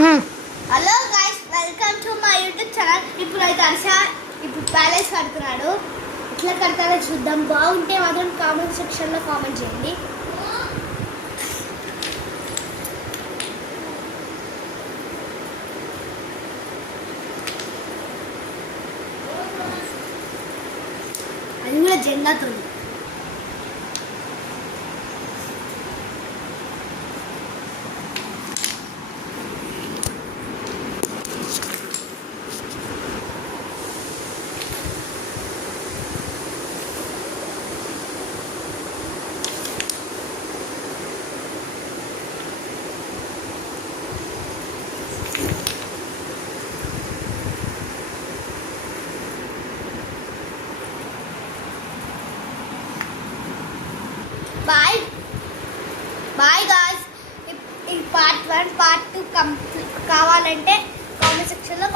Hello guys, welcome to my YouTube channel. ఇప్పుడు అయితే ఇప్పుడు ప్యాలెస్ కడుతున్నాడు. ఎట్లా కడతారో చూద్దాం. బాగుంటే మాత్రం కామెంట్ సెక్షన్లో కామెంట్ చేయండి. అది కూడా జెండాతో. Bye guys. ఈ పార్ట్ 1 పార్ట్ 2 కావాలంటే కామెంట్ సెక్షన్లో